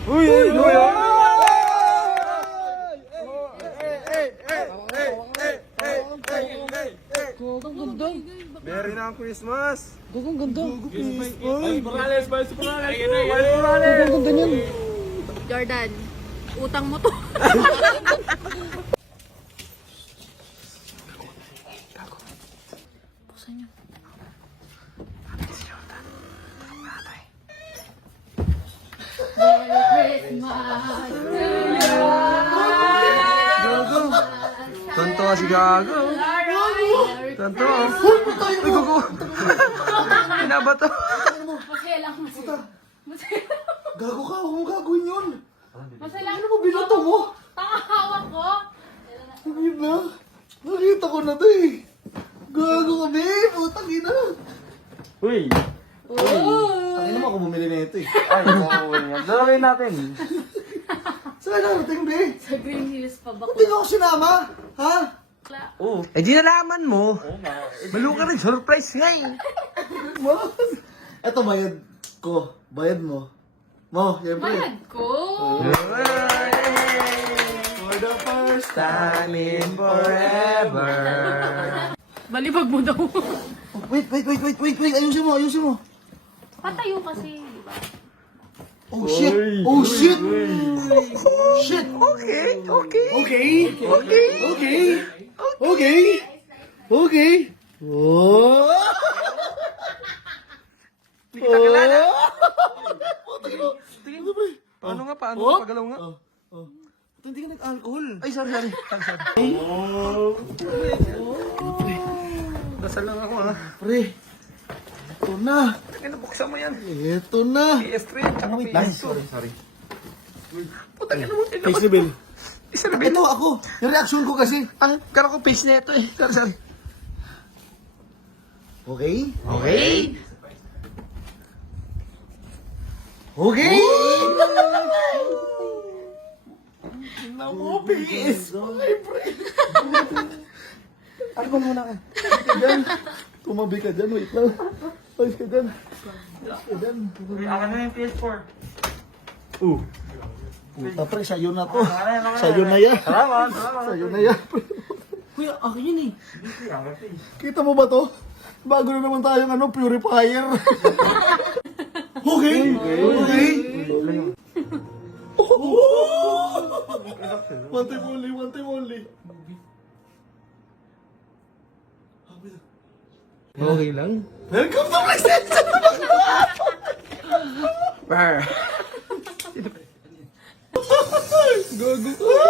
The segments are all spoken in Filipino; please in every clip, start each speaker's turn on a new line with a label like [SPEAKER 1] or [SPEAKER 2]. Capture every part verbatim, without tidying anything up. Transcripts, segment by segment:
[SPEAKER 1] Uy! Uy! Uy!
[SPEAKER 2] Gagang ganda.
[SPEAKER 1] Merry na ang Christmas!
[SPEAKER 2] Gagang ganda.
[SPEAKER 1] Ay, Morales! Miles Morales!
[SPEAKER 2] Gagang ganda niyan.
[SPEAKER 3] Jordan, utang mo to. Buksan niyo. Merry Christmas to you.
[SPEAKER 1] Gago! Tonto si Gago! Tonto! Ay, Gago! Pinaba to!
[SPEAKER 3] Masaya lang, masaya. Masaya.
[SPEAKER 2] Gago ka, huwag mong gagawin yun.
[SPEAKER 3] Masaya lang.
[SPEAKER 2] Ano mo binato mo?
[SPEAKER 3] Tangahawak ko.
[SPEAKER 2] Sabihin na. Nakita ko na to eh. Gago ka, babe. Putang ina.
[SPEAKER 1] Uy!
[SPEAKER 2] Tangina mo ako bumili na ito eh.
[SPEAKER 1] Ay, okay nga. Dalawin natin.
[SPEAKER 2] Saan narating, babe?
[SPEAKER 3] Sa Green Hills pa ba
[SPEAKER 2] Ba't di ka ako sinama? Ha?
[SPEAKER 1] Oo. Eh di nalaman mo. Malo ka rin, surprise nga eh.
[SPEAKER 2] Mo? Eto bayad ko. Bayad mo. Mo, siyempre.
[SPEAKER 3] Bayad ko.
[SPEAKER 2] For the first time.
[SPEAKER 1] Time in forever.
[SPEAKER 3] Balibag mo daw.
[SPEAKER 2] Oh, wait, wait, wait, wait, wait, wait. Ayusin mo, ayusin mo.
[SPEAKER 3] Patayo kasi, di ba?
[SPEAKER 2] Oh shit! Oh shit! Shit!
[SPEAKER 1] Okay, okay.
[SPEAKER 2] Okay! Okay! Okay! Okay! Okay! Oh!
[SPEAKER 1] Hindi kita kilala.
[SPEAKER 2] Oh, tingin mo. Tingin mo, pre.
[SPEAKER 1] Paano nga, paano?
[SPEAKER 2] Oh?
[SPEAKER 1] Pagalaw nga.
[SPEAKER 2] Oh, oh. Ba't hindi ka nag-alcohol?
[SPEAKER 1] Ay, sorry, sorry. Sorry, sorry. Dasal lang ako ha.
[SPEAKER 2] Pre, ito na.
[SPEAKER 1] Tangin na, buksan mo yan.
[SPEAKER 2] Ito na.
[SPEAKER 1] P S three, tsaka P S two.
[SPEAKER 2] sorry.
[SPEAKER 1] Putang ina mo.
[SPEAKER 2] Face reveal.
[SPEAKER 1] Isa na
[SPEAKER 2] Ito ako. Yung reaction ko kasi.
[SPEAKER 1] Ang kara ko face na ito eh. Sorry, sorry.
[SPEAKER 2] Okay?
[SPEAKER 1] Okay.
[SPEAKER 2] Okay! Naku, P S. Ay, pre. Ay, kung muna ka. Diyan. Tumabi ka dyan, wait lang. Ayos ka dyan. Ayos ka dyan.
[SPEAKER 1] Akin na yung P S four.
[SPEAKER 2] Uh. Puta pre, sa'yo na to. Sa'yo na yan.
[SPEAKER 1] Salamat, salamat.
[SPEAKER 2] Sa'yo na yan. Kuya, akin yun eh. Kita mo ba to? Bago na naman tayong ano, purifier. Okay. Okay. One time only, one time only.
[SPEAKER 1] Okay lang.
[SPEAKER 2] Welcome to Presence!
[SPEAKER 1] Bar.
[SPEAKER 2] Gago.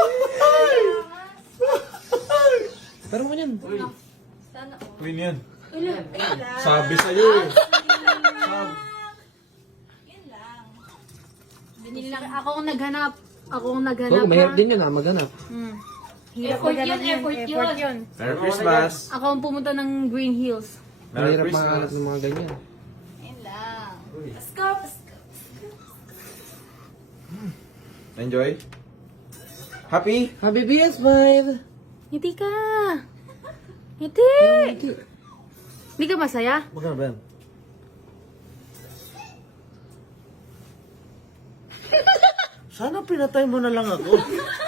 [SPEAKER 1] Pero mo yan.
[SPEAKER 3] Sana all.
[SPEAKER 4] Queen yan.
[SPEAKER 3] Ulo.
[SPEAKER 4] Sabi sa'yo eh.
[SPEAKER 3] Binili lang. Ako ang naghanap. Ako ang naghanap.
[SPEAKER 1] Oo, mahirap
[SPEAKER 3] ha?
[SPEAKER 1] din yun ah, maghanap.
[SPEAKER 3] Hmm. Effort yun, effort yun.
[SPEAKER 4] Merry Christmas.
[SPEAKER 3] Ako ang pumunta ng Green Hills.
[SPEAKER 4] Merry
[SPEAKER 1] Mahirap makahanap
[SPEAKER 4] Christmas.
[SPEAKER 1] ng mga ganyan.
[SPEAKER 3] Yan lang. Let's go, let's go.
[SPEAKER 4] Enjoy. Happy?
[SPEAKER 1] Happy P S five!
[SPEAKER 3] Ngiti ka. Ngiti. Hindi ka masaya?
[SPEAKER 2] Magkano ba yan? Sana pinatay mo na lang ako.